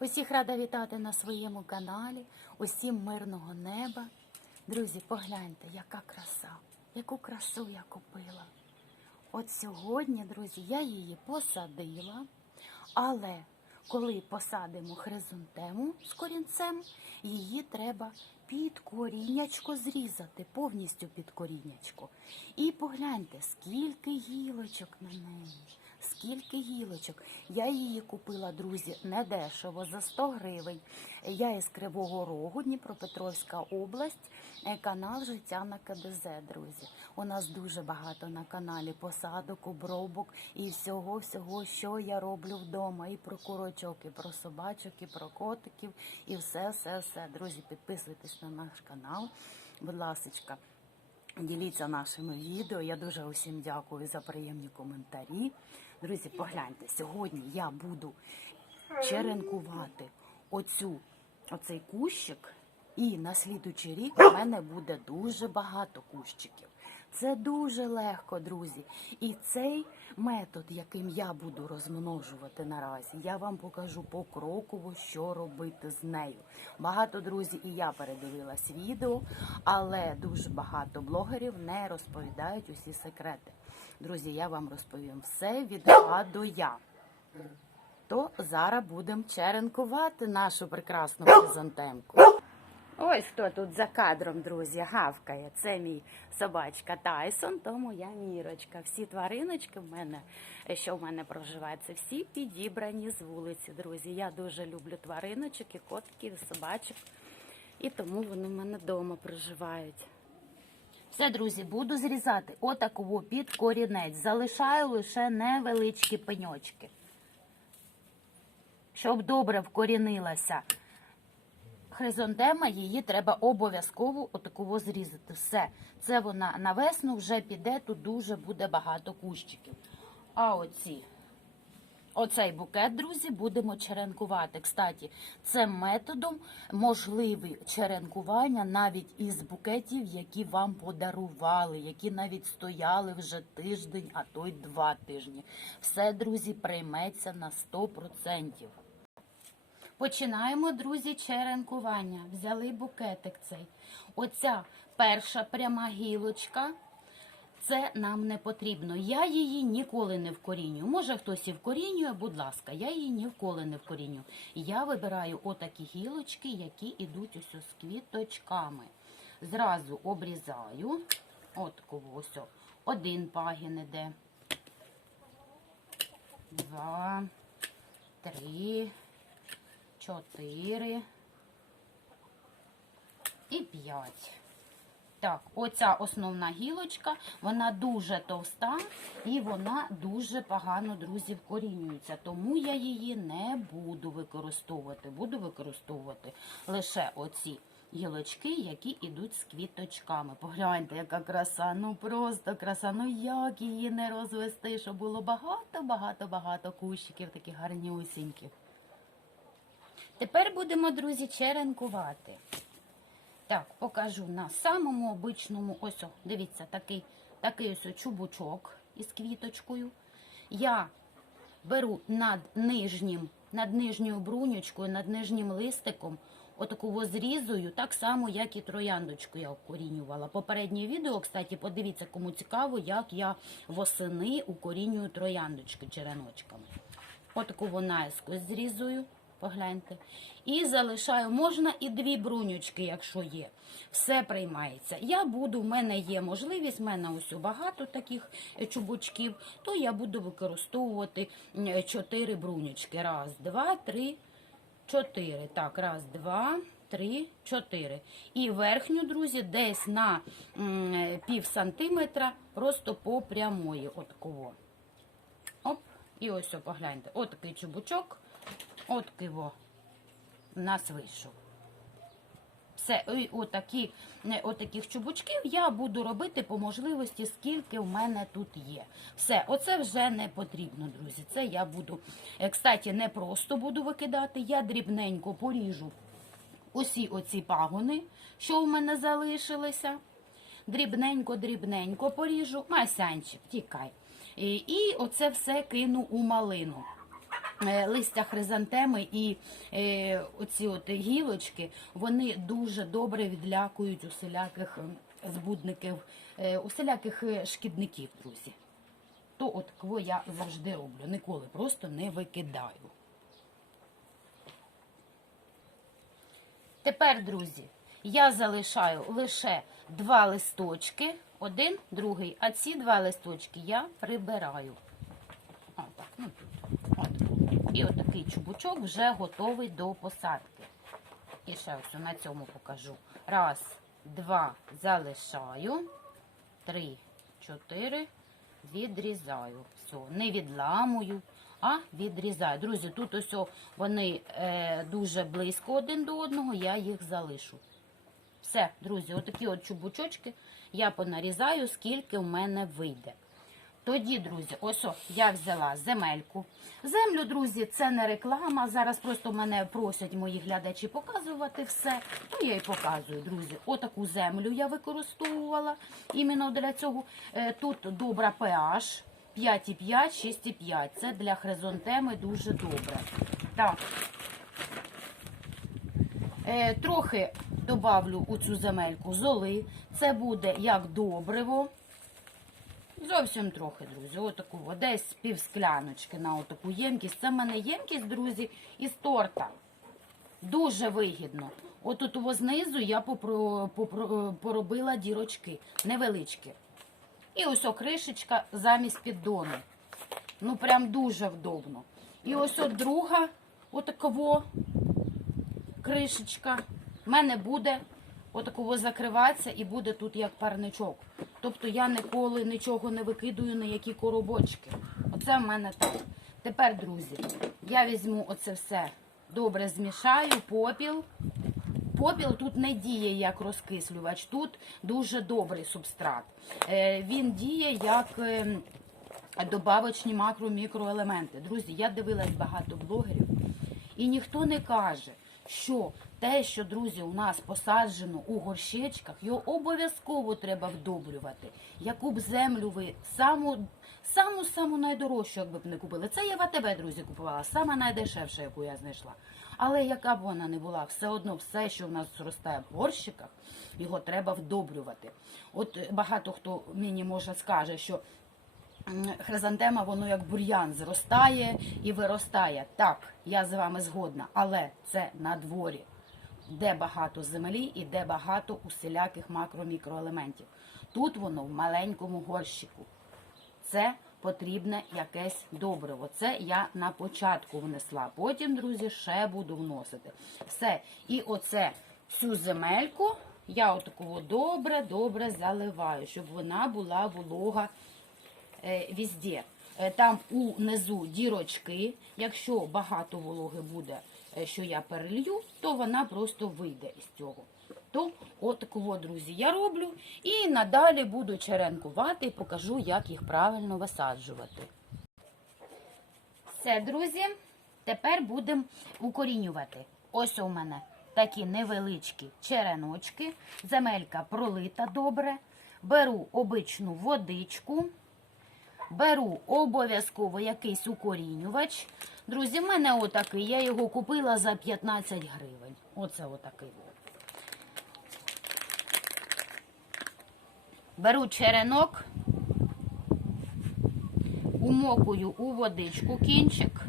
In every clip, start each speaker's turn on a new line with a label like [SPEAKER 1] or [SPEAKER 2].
[SPEAKER 1] Усіх рада вітати на своєму каналі. Усім мирного неба. Друзі, погляньте, яка краса, яку красу я купила. От сьогодні, друзі, я її посадила, але коли посадимо хризантему з корінцем, її треба під коріннячко зрізати, повністю під коріннячко. І погляньте, скільки гілочок на неї. Скільки гілочок. Я її купила, друзі, недешево, за 100 гривень. Я із Кривого Рогу, Дніпропетровська область, е, канал Життя на КДЗ, друзі. У нас дуже багато на каналі посадок, обробок і всього-всього, що я роблю вдома. І про курочок, і про собачок, і про котиків, і все, все, все. Друзі, підписуйтесь на наш канал, будь ласочка. Діліться нашими відео. Я дуже усім дякую за приємні коментарі. Друзі, погляньте, сьогодні я буду черенкувати оцю, оцей кущик, і на слідучий рік у мене буде дуже багато кущиків. Це дуже легко, друзі. І цей метод, яким я буду розмножувати наразі, я вам покажу покроково, що робити з нею. Багато друзі, і я передивилась відео, але дуже багато блогерів не розповідають усі секрети. Друзі, я вам розповім все від А до Я. То зараз будемо черенкувати нашу прекрасну хризантемку. Ось хто тут за кадром, друзі, гавкає. Це мій собачка Тайсон, тому я мірочка. Всі твариночки в мене, що в мене проживають, це всі підібрані з вулиці, друзі. Я дуже люблю твариночок, і котків, і собачок. І тому вони в мене вдома проживають. Все, друзі, буду зрізати отаково під корінець. Залишаю лише невеличкі пеньочки. Щоб добре вкорінилася хризантема, її треба обов'язково отаково зрізати. Все. Це вона на весну вже піде, тут дуже буде багато кущиків. А оці, оцей букет, друзі, будемо черенкувати. Кстати, цим методом можливі черенкування навіть із букетів, які вам подарували, які навіть стояли вже тиждень, а то й два тижні. Все, друзі, прийметься на 100%. Починаємо, друзі, черенкування. Взяли букетик цей. Оця перша пряма гілочка. Це нам не потрібно. Я її ніколи не вкорінюю. Може хтось і вкорінює, будь ласка, я її ніколи не вкорінюю. Я вибираю отакі гілочки, які йдуть ось з квіточками. Зразу обрізаю. От кого ось. о. Один пагін іде. Два, три, чотири і п'ять. Так, оця основна гілочка, вона дуже товста і вона дуже погано, друзі, вкорінюється. Тому я її не буду використовувати. Буду використовувати лише оці гілочки, які йдуть з квіточками. Погляньте, яка краса, ну просто краса. Ну як її не розвести, щоб було багато-багато-багато кущиків таких гарнюсіньких. Тепер будемо, друзі, черенкувати. Так, покажу на самому обичному, ось, о, дивіться, такий, такий ось чубучок із квіточкою. Я беру над нижнім, над нижньою брунючкою, над нижнім листиком, отаково зрізую, так само, як і трояндочку я укорінювала. Попереднє відео, кстати, подивіться, кому цікаво, як я восени укорінюю трояндочки череночками. Отаково наискось зрізую. Погляньте. І залишаю, можна і дві брунючки, якщо є. Все приймається. Я буду, в мене є можливість, в мене ось багато таких е, чубучків, то я буду використовувати е, чотири брунючки. Раз, два, три, чотири. Так, раз, два, три, чотири. І верхню, друзі, десь на е, пів сантиметра, просто по прямої. От кого. Оп, і ось, погляньте, отакий чубучок. От киво в нас вийшов. Все, отакі, отаких чубучків я буду робити по можливості, скільки в мене тут є. Все, оце вже не потрібно, друзі. Це я буду, е, кстати, не просто буду викидати, я дрібненько поріжу усі оці пагони, що в мене залишилися. Дрібненько-дрібненько поріжу. Масянчик, тікай. І оце все кину у малину. Е, листя хризантеми і е, оці от гілочки, вони дуже добре відлякують усіляких ем, збудників, е, усіляких шкідників, друзі. То от кого я завжди роблю, ніколи просто не викидаю. Тепер, друзі, я залишаю лише два листочки, один, другий, а ці два листочки я прибираю. Отак, ну тут. От. І отакий чубучок вже готовий до посадки. І ще ось на цьому покажу. Раз, два, залишаю. Три, чотири, відрізаю. Все, не відламую, а відрізаю. Друзі, тут ось вони е, дуже близько один до одного, я їх залишу. Все, друзі, отакі от чубучочки я понарізаю, скільки в мене вийде. Тоді, друзі, ось я взяла земельку. Землю, друзі, це не реклама. Зараз просто мене просять мої глядачі показувати все. Ну, я і показую, друзі. Отаку землю я використовувала іменно для цього. Е, Тут добра pH 5,5, 6,5. Це для хризантеми дуже добре. Так. Е, Трохи добавлю у цю земельку золи. Це буде як добриво. Зовсім трохи, друзі. Отаку, десь пів скляночки на отаку ємкість. Це в мене ємкість, друзі, із торта. Дуже вигідно. Отут знизу я попро, попро, поробила дірочки невеличкі. І ось кришечка замість піддону. Ну, прям дуже вдобно. І ось от друга, отакого кришечка. В мене буде отакого закриватися і буде тут як парничок. Тобто я ніколи нічого не викидую на які коробочки. Оце в мене так. Тепер, друзі, я візьму оце все добре змішаю, попіл. Попіл тут не діє як розкислювач, тут дуже добрий субстрат. Е, Він діє як е, добавочні макро-мікроелементи. Друзі, я дивилась багато блогерів, і ніхто не каже, що те, що, друзі, у нас посаджено у горщичках, його обов'язково треба вдобрювати. Яку б землю ви саму, саму, саму найдорожчу, якби б не купили. Це я в АТБ, друзі, купувала, саме найдешевша, яку я знайшла. Але яка б вона не була, все одно все, що в нас зростає в горщиках, його треба вдобрювати. От багато хто мені може скаже, що Хризантема, воно як бур'ян зростає і виростає. Так, я з вами згодна, але це на дворі, де багато землі і де багато усіляких макро-мікроелементів. Тут воно в маленькому горщику. Це потрібне якесь добриво. Це я на початку внесла. Потім, друзі, ще буду вносити. Все. І оце цю земельку я отакого добре-добре заливаю, щоб вона була волога везде. Е, Там унизу дірочки. Якщо багато вологи буде, е, що я перелью, то вона просто вийде із цього. То отакого, друзі, я роблю і надалі буду черенкувати і покажу, як їх правильно висаджувати. Все, друзі, тепер будемо укорінювати. Ось у мене такі невеличкі череночки. Земелька пролита добре. Беру обичну водичку. Беру обов'язково якийсь укорінювач. Друзі, в мене отакий. Я його купила за 15 гривень. Оце отакий. Беру черенок, умокую у водичку кінчик.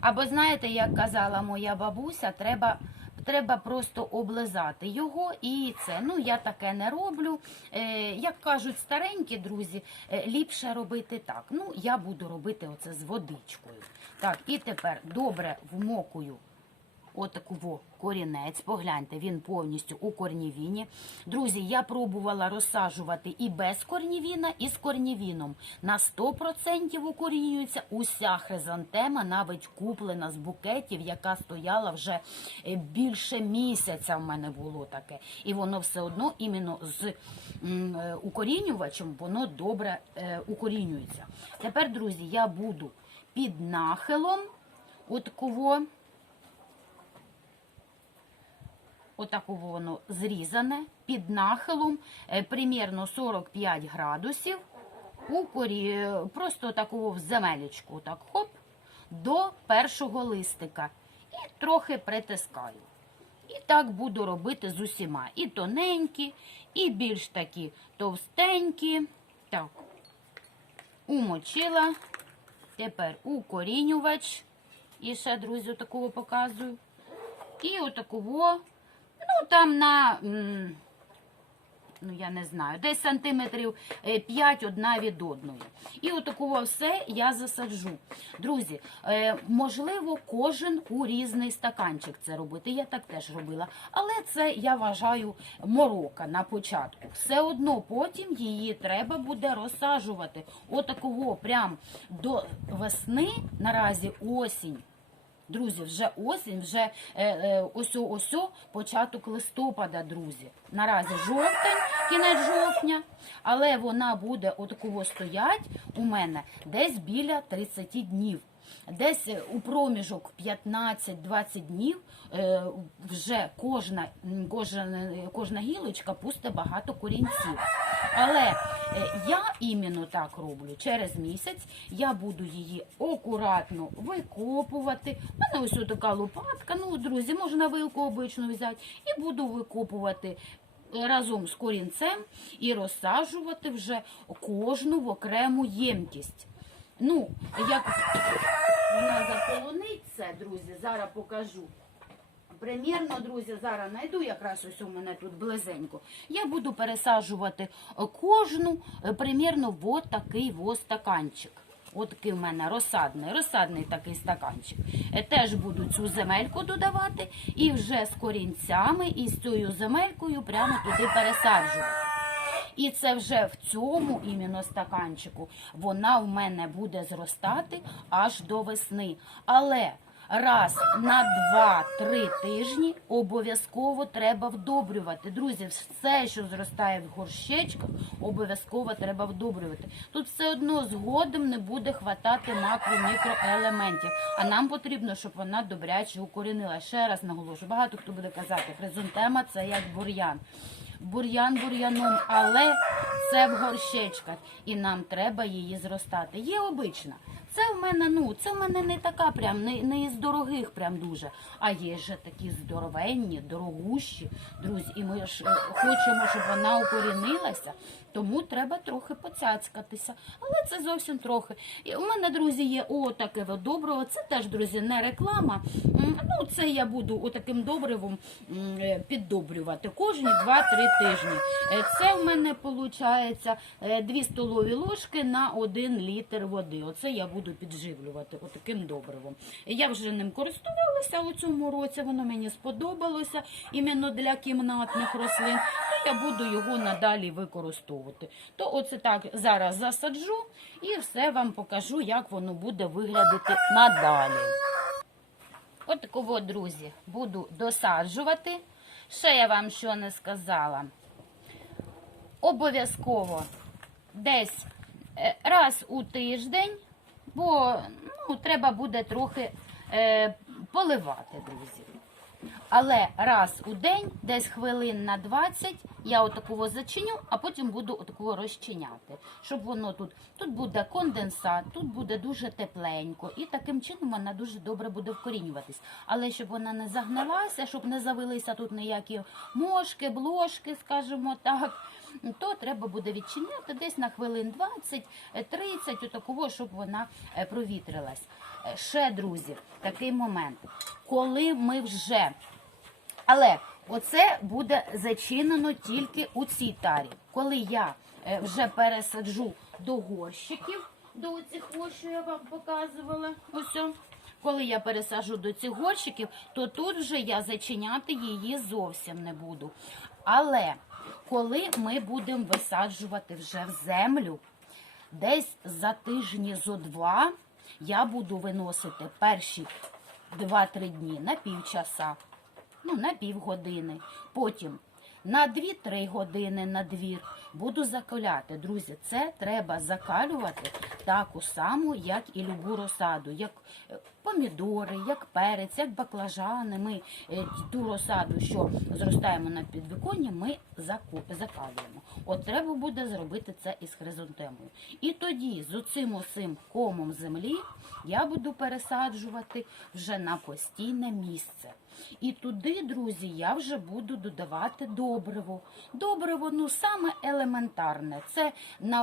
[SPEAKER 1] Або знаєте, як казала моя бабуся, треба, треба просто облизати його і це. Ну, я таке не роблю. Е, як кажуть старенькі друзі, е, ліпше робити так. Ну, я буду робити оце з водичкою. Так, і тепер добре вмокую отаку во корінець. Погляньте, він повністю у корнівіні. Друзі, я пробувала розсаджувати і без корнівіна, і з корнівіном. На 100% укорінюється уся хризантема, навіть куплена з букетів, яка стояла вже е, більше місяця. В мене було таке. І воно все одно іменно з е, укорінювачем воно добре е, укорінюється. Тепер, друзі, я буду під нахилом отакого. Отаково воно зрізане під нахилом, е, примірно 45 градусів. У корі, е, просто такого в земелечку, так хоп. до першого листика і трохи притискаю. І так буду робити з усіма. І тоненькі, і більш такі товстенькі. Так, умочила. Тепер укорінювач. І ще, друзі, такого показую. І отакого, ну там на, ну я не знаю, десь сантиметрів 5 одна від одної. І отакого все я засаджу. Друзі, е, можливо, кожен у різний стаканчик це робити. Я так теж робила. Але це я вважаю морока на початку. Все одно потім її треба буде розсаджувати. Отакого прям до весни, наразі осінь. Друзі, вже осінь, вже е, е, осьо, початок листопада, друзі. Наразі жовтень, кінець жовтня, але вона буде отакого стоять у мене десь біля 30 днів. Десь е, у проміжок 15-20 днів е, вже кожна, кожна, кожна гілочка пусте багато корінців. Але е, я іменно так роблю. Через місяць я буду її акуратно викопувати. У мене ось така лопатка. Ну, друзі, можна вилку обичну взяти, і буду викопувати. Разом з корінцем і розсаджувати вже кожну в окрему ємкість. Ну, як вона заполонить це, друзі, зараз покажу. Примірно, друзі, зараз знайду якраз ось у мене тут близенько. Я буду пересаджувати кожну е, примірно в от такий стаканчик. От такий в мене розсадний, розсадний такий стаканчик. Е, Теж буду цю земельку додавати і вже з корінцями і з цією земелькою прямо туди пересаджувати. І це вже в цьому іменно стаканчику вона в мене буде зростати аж до весни. Але раз на 2-3 тижні обов'язково треба вдобрювати. Друзі, все, що зростає в горщечках, обов'язково треба вдобрювати. Тут все одно згодом не буде хватати макро-мікроелементів. А нам потрібно, щоб вона добряче укорінила. Ще раз наголошую, багато хто буде казати, хризантема це як бур'ян бур'ян бур'яном, але це в горщечках, і нам треба її зростати. Є обична. Це в мене, ну, це в мене не така прям, не, не із дорогих прям дуже. А є ж такі здоровенні, дорогущі, друзі. І ми ж е, хочемо, щоб вона укорінилася, тому треба трохи поцяцькатися. Але це зовсім трохи. І у мене, друзі, є отаке от добриво. Це теж, друзі, не реклама. Ну, це я буду отаким добривом е, піддобрювати кожні 2-3 тижні. Е, Це в мене виходить 2 столові ложки на 1 літр води. Оце я буду підживлювати отаким добривом. Я вже ним користувалася у цьому році, воно мені сподобалося іменно для кімнатних рослин. Я буду його надалі використовувати. То оце так зараз засаджу і все вам покажу, як воно буде виглядати надалі. От такого, друзі, буду досаджувати. Ще я вам що не сказала. Обов'язково десь е, раз у тиждень, бо ну, треба буде трохи е, поливати, друзі. Але раз у день, десь хвилин на 20, я отакого зачиню, а потім буду отакого розчиняти. Щоб воно тут, тут буде конденсат, тут буде дуже тепленько, і таким чином вона дуже добре буде вкорінюватись. Але щоб вона не загнилася, щоб не завелися тут ніякі мошки, блошки, скажімо так, то треба буде відчиняти десь на хвилин 20-30, отакого, щоб вона е, провітрилась. Е, Ще, друзі, такий момент, коли ми вже але оце буде зачинено тільки у цій тарі. Коли я е, вже пересаджу до горщиків, до цих ось, що я вам показувала, ось. Коли я пересаджу до цих горщиків, то тут вже я зачиняти її зовсім не буду. Але коли ми будемо висаджувати вже в землю, десь за тижні зо два я буду виносити перші 2-3 дні на півчаса, ну, на півгодини. Потім на 2-3 години на двір буду закаляти. Друзі, це треба закалювати таку саму, як і любу розсаду, як е, помідори, як перець, як баклажани. Ми е, ту розсаду, що зростаємо на підвіконні, ми закалуємо. От треба буде зробити це із хризантемою. І тоді з оцим осим комом землі я буду пересаджувати вже на постійне місце. І туди, друзі, я вже буду додавати добриво. Добриво, ну саме елементарне. Це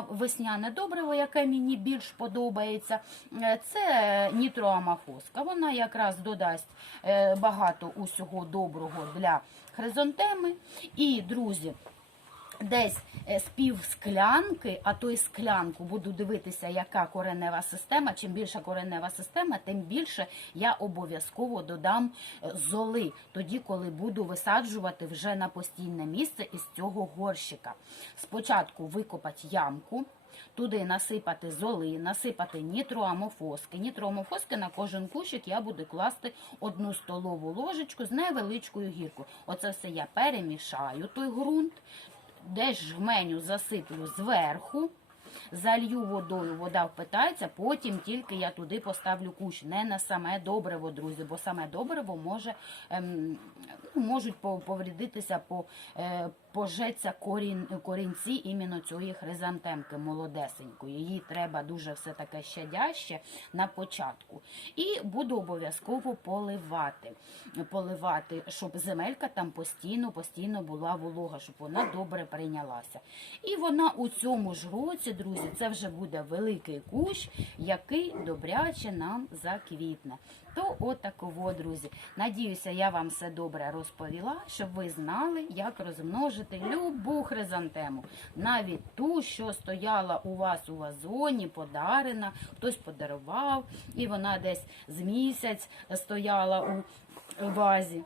[SPEAKER 1] весняне добриво, яке мені більш подобається. е, Це нітроамофоска. Вона якраз додасть е, багато усього доброго для хризантеми. І, друзі, десь е, з пів склянки, а то й склянку буду дивитися, яка коренева система. Чим більша коренева система, тим більше я обов'язково додам е, золи, тоді, коли буду висаджувати вже на постійне місце із цього горщика. Спочатку викопати ямку. Туди насипати золи, насипати нітроамофоски. Нітроамофоски на кожен кущик я буду класти одну столову ложечку з невеличкою гіркою. Оце все я перемішаю той ґрунт, десь жменю засиплю зверху, залью водою, вода впитається, потім тільки я туди поставлю кущ. Не на саме добриво, друзі, бо саме добриво може, ем, ну, можуть по- повредитися, по, е, пожеться корінь, корінці іменно цієї хризантемки молодесенької. Її треба дуже все таке щадяще на початку. І буду обов'язково поливати. Поливати, щоб земелька там постійно, постійно була волога, щоб вона добре прийнялася. І вона у цьому ж році, друзі, це вже буде великий кущ, який добряче нам заквітне. То отаково, друзі. Надіюся, я вам все добре розповіла, щоб ви знали, як розмножити любу хризантему. Навіть ту, що стояла у вас у вазоні, подарена, хтось подарував, і вона десь з місяць стояла у вазі.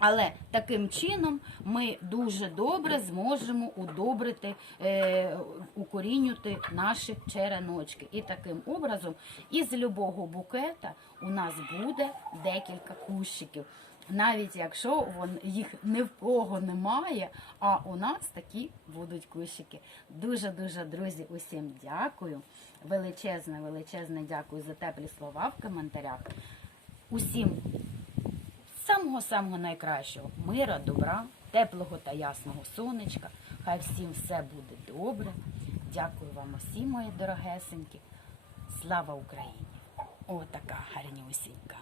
[SPEAKER 1] Але таким чином ми дуже добре зможемо удобрити, е, укорінювати наші череночки. І таким образом із любого букета у нас буде декілька кущиків. Навіть якщо їх ні в кого немає, а у нас такі будуть кущики. Дуже-дуже, друзі, усім дякую. Величезне, величезне дякую за теплі слова в коментарях. Усім самого-самого найкращого мира, добра, теплого та ясного сонечка. Хай всім все буде добре. Дякую вам усім, мої дорогесенькі. Слава Україні! О, така гарнюсінька.